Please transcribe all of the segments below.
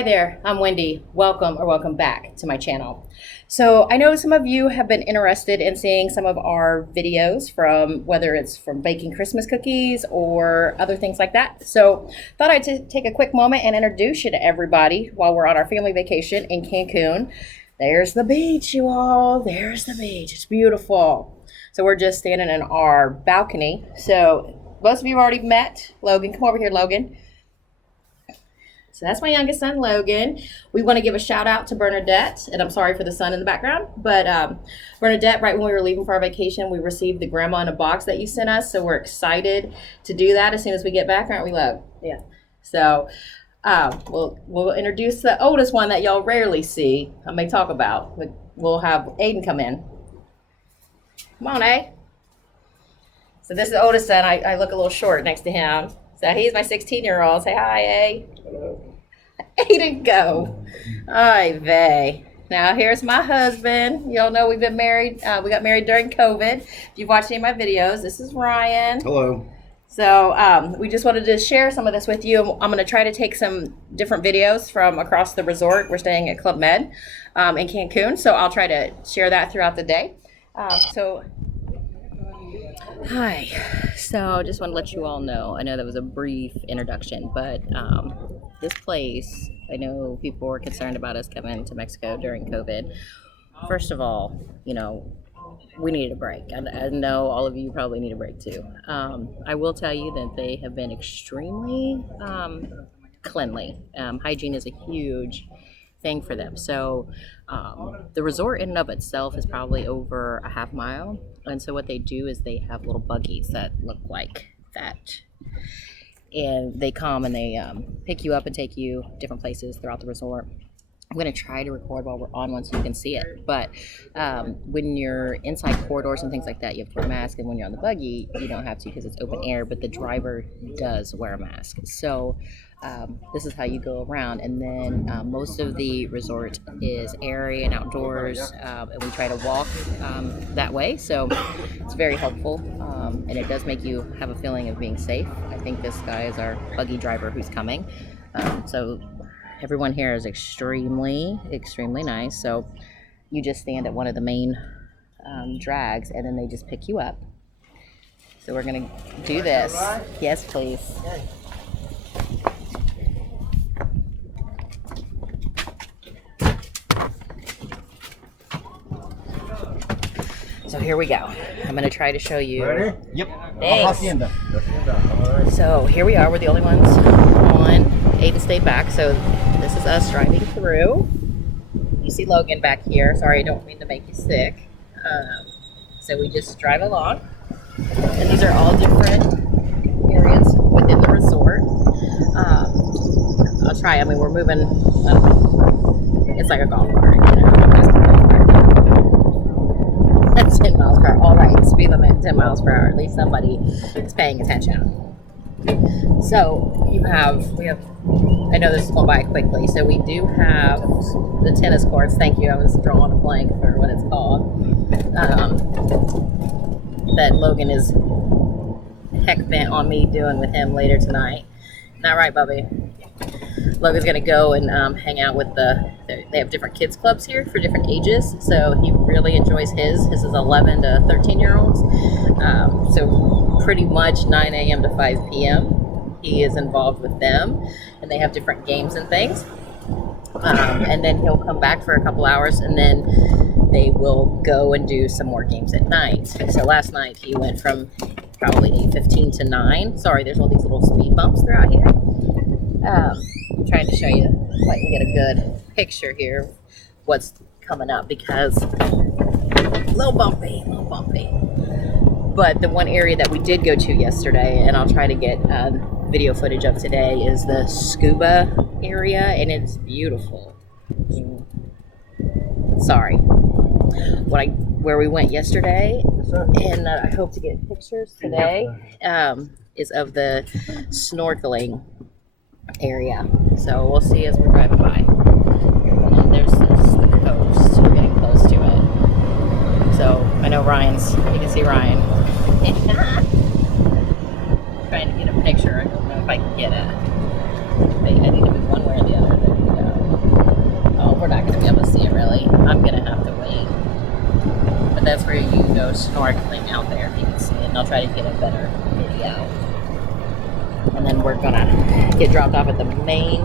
Hi there, I'm Wendy. Welcome back to my channel. So I know some of you have been interested in seeing some of our videos from whether it's from baking Christmas cookies or other things like that. So thought I'd take a quick moment and introduce you to everybody while we're on our family vacation in Cancun. There's the beach, you all. There's the beach. It's beautiful. So we're just standing in our balcony. So most of you have already met Logan. Come over here, Logan. So that's my youngest son, Logan. We want to give a shout out to Bernadette, and I'm sorry for the sun in the background, but Bernadette, right when we were leaving for our vacation, we received the grandma in a box that you sent us, so we're excited to do that as soon as we get back, aren't we, Lo? Yeah. So we'll introduce the oldest one that y'all rarely see. I may talk about. We'll have Aiden come in. Come on, A. So this is the oldest son. I look a little short next to him. So he's my 16-year-old. Say hi, A. Hello. Aiden, go. Hi, vey. Now here's my husband. Y'all know we've been married. We got married during COVID. If you've watched any of my videos, this is Ryan. Hello. So we just wanted to share some of this with you. I'm going to try to take some different videos from across the resort. We're staying at Club Med in Cancun. So I'll try to share that throughout the day. Hi. So just want to let you all know, I know that was a brief introduction, but this place, I know people were concerned about us coming to Mexico during COVID. First of all, you know, we needed a break. I know all of you probably need a break too. I will tell you that they have been extremely cleanly. Hygiene is a huge thing for them. So the resort in and of itself is probably over a half mile. And so what they do is they have little buggies that look like that. And they come and they pick you up and take you different places throughout the resort. I'm going to try to record while we're on one so you can see it. But when you're inside corridors and things like that, you have to wear a mask. And when you're on the buggy, you don't have to because it's open air. But the driver does wear a mask. So this is how you go around. And then most of the resort is airy and outdoors. And we try to walk that way. So it's very helpful. And it does make you have a feeling of being safe. I think this guy is our buggy driver who's coming. So everyone here is extremely nice. So you just stand at one of the main drags and then they just pick you up. So we're going to do this. Yes, please. So here we go. I'm going to try to show you. Ready? Yep. Thanks. So here we are. We're the only ones on. Aiden stayed back. So this is us driving through. You see Logan back here. Sorry, I don't mean to make you sick. So we just drive along. And these are all different areas within the resort. I'll try. I mean, we're moving. It's like a golf cart. You know, just a golf cart. That's 10 miles per hour. All right, speed limit 10 miles per hour. At least somebody is paying attention. So we have, I know this is going by quickly, so we do have the tennis courts. Thank you, I was drawing a blank for what it's called. That Logan is heck bent on me doing with him later tonight. Not right, Bubby? Logan's going to go and hang out with they have different kids clubs here for different ages, so he really enjoys his. His is 11 to 13-year-olds. So pretty much 9 a.m. to 5 p.m. he is involved with them, and they have different games and things. And then he'll come back for a couple hours, and then they will go and do some more games at night. So last night he went from probably 8:15 to 9. Sorry, there's all these little speed bumps throughout here. I'm trying to show you if I can get a good picture here what's coming up, because a little bumpy. But the one area that we did go to yesterday, and I'll try to get video footage of today, is the scuba area, and it's beautiful. Sorry. Where we went yesterday, and I hope to get pictures today, is of the snorkeling area. So we'll see as we're driving by. And there's the coast. We're getting close to it. So I know you can see Ryan. Trying to get a picture. I don't know if I can get it. I need to move one way or the other. There we go. not going to be able to see it really. I'm going to have to wait. But that's where you go snorkeling out there if you can see it. And I'll try to get a better video. And then we're going to get dropped off at the main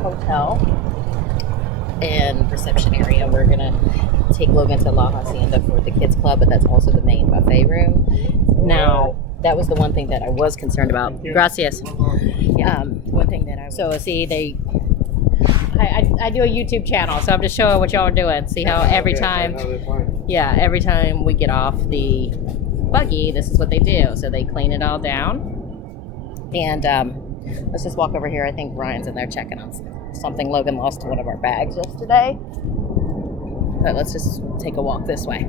hotel and reception area. We're going to take Logan to La Hacienda for the kids club, but that's also the main buffet room. Now, that was the one thing that I was concerned about. Gracias. One thing that so see, I do a YouTube channel, so I'm just showing what y'all are doing. See how every time we get off the buggy, this is what they do. So they clean it all down. And let's just walk over here. I think Ryan's in there checking on something. Logan lost one of our bags yesterday. But let's just take a walk this way.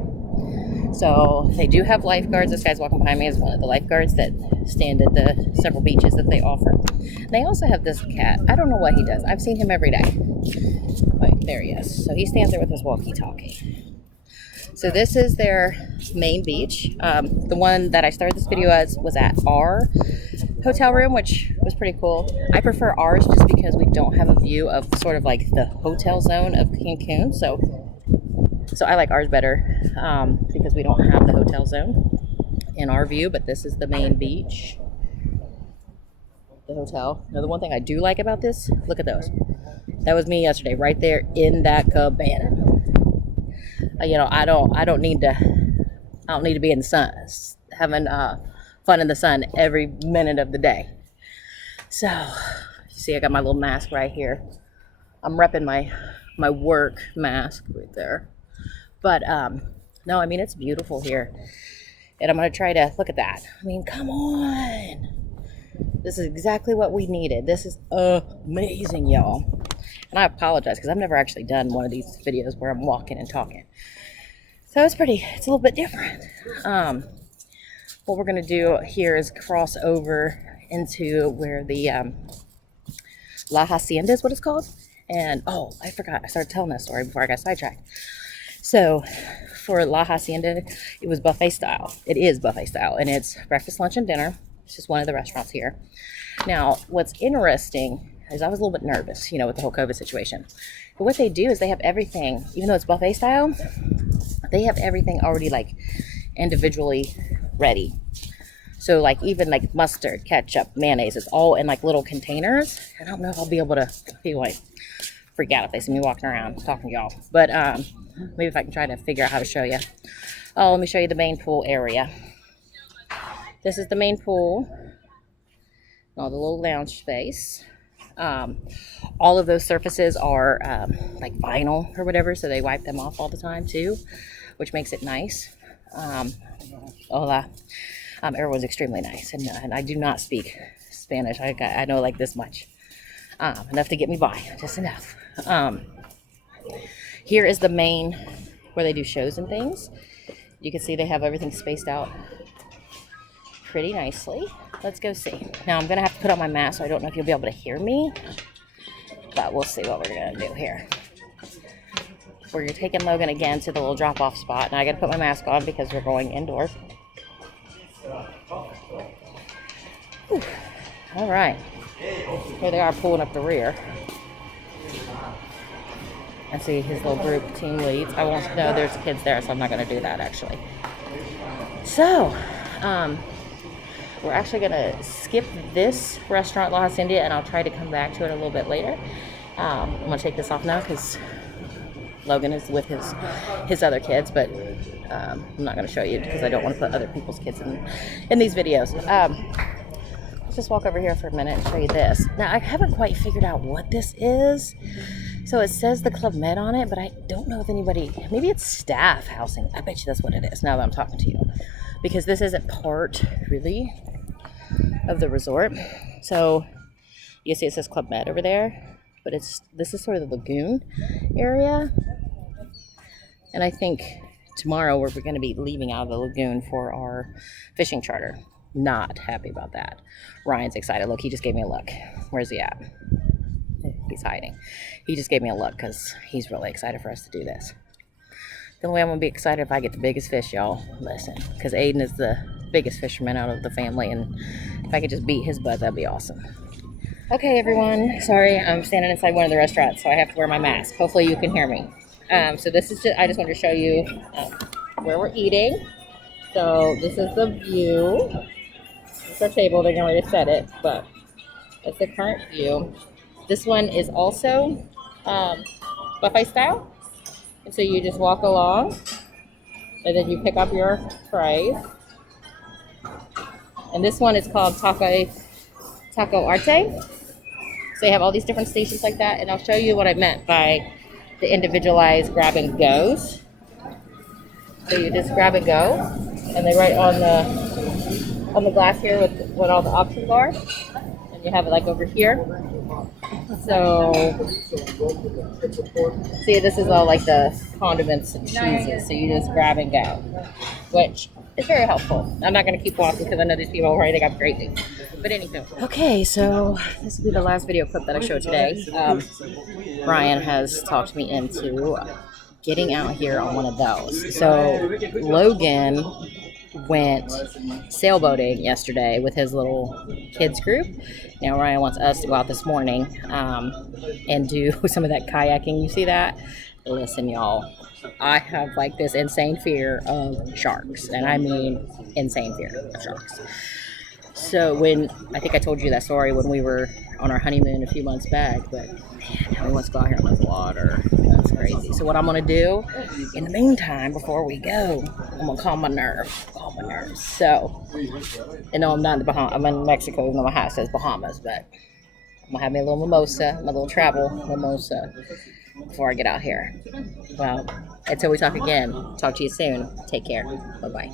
So they do have lifeguards. This guy's walking behind me is one of the lifeguards that stand at the several beaches that they offer. They also have this cat. I don't know what he does. I've seen him every day. Wait, there he is. So he stands there with his walkie-talkie. So this is their main beach. The one that I started this video as was at our hotel room, which was pretty cool. I prefer ours just because we don't have a view of sort of like the hotel zone of Cancun. So I like ours better because we don't have the hotel zone in our view, but this is the main beach, the hotel. Now, the one thing I do like about this, look at those. That was me yesterday, right there in that cabana. You know, I don't need to be in the sun, having fun in the sun every minute of the day. So, you see, I got my little mask right here. I'm repping my work mask right there. But, no, I mean, it's beautiful here. And I'm going to try to, look at that. I mean, come on. This is exactly what we needed. This is amazing, y'all. And I apologize because I've never actually done one of these videos where I'm walking and talking. So it's a little bit different. What we're going to do here is cross over into where the La Hacienda is what it's called. And, oh, I forgot. I started telling that story before I got sidetracked. So for La Hacienda, it was buffet style. It is buffet style, and it's breakfast, lunch, and dinner. It's just one of the restaurants here. Now, what's interesting is I was a little bit nervous, you know, with the whole COVID situation. But what they do is they have everything, even though it's buffet style, they have everything already like individually ready. So like even like mustard, ketchup, mayonnaise, it's all in like little containers. I don't know if I'll be able to, people like freak out if they see me walking around talking to y'all. But maybe if I can try to figure out how to show you. Oh, let me show you the main pool area. This is the main pool. All the little lounge space. All of those surfaces are like vinyl or whatever, so they wipe them off all the time too, which makes it nice. Hola. Everyone's extremely nice, and I do not speak Spanish. I know like this much, enough to get me by, just enough. Here is the main where they do shows and things. You can see they have everything spaced out pretty nicely. Let's go see. Now I'm gonna have to put on my mask, so I don't know if you'll be able to hear me, but we'll see what we're gonna do here. We're taking Logan again to the little drop-off spot, and I gotta put my mask on because we're going indoors. Whew. All right, here they are pulling up the rear. And see his little group team leads. I won't know there's kids there, so I'm not gonna do that actually. So, we're actually gonna skip this restaurant, La Hacienda, and I'll try to come back to it a little bit later. I'm gonna take this off now because Logan is with his other kids, but I'm not gonna show you because I don't want to put other people's kids in these videos. Let's just walk over here for a minute and show you this. Now, I haven't quite figured out what this is. So it says the Club Med on it, but I don't know if anybody, maybe it's staff housing. I bet you that's what it is now that I'm talking to you. Because this isn't part, really, of the resort. So you see it says Club Med over there, but this is sort of the lagoon area. And I think tomorrow we're going to be leaving out of the lagoon for our fishing charter. Not happy about that. Ryan's excited. Look, he just gave me a look. Where's he at? He's hiding. He just gave me a look because he's really excited for us to do this. The only way I'm going to be excited if I get the biggest fish, y'all. Listen, because Aiden is the biggest fisherman out of the family, and if I could just beat his butt, that'd be awesome. Okay, everyone. Sorry, I'm standing inside one of the restaurants, so I have to wear my mask. Hopefully, you can hear me. So this is just, I just wanted to show you where we're eating. So this is the view. It's our table. They're getting ready to set it, but it's the current view. This one is also buffet style. And so you just walk along, and then you pick up your trays. And this one is called Taco Arte. So they have all these different stations like that, and I'll show you what I meant by the individualized grab and goes. So you just grab and go, and they write on the glass here with what all the options are, and you have it like over here. So see, this is all like the condiments and cheeses. So you just grab and go, which is very helpful. I'm not going to keep walking because I know these people already think I'm crazy. But anywho. Okay, so this will be the last video clip that I show today. Brian has talked me into getting out here on one of those. So Logan went sailboating yesterday with his little kids group. Now Ryan wants us to go out this morning and do some of that kayaking. You see that? Listen, y'all, I have like this insane fear of sharks, and I mean insane fear of sharks. So when, I think I told you that story when we were on our honeymoon a few months back, but man, now he wants to go out here on the water. That's crazy. So what I'm going to do in the meantime, before we go, I'm going to calm my nerves. So, and no, I'm not in the Bahamas. I'm in Mexico, even though my house says Bahamas, but I'm going to have me a little mimosa, my little travel mimosa before I get out here. Well, until we talk again, talk to you soon. Take care. Bye-bye.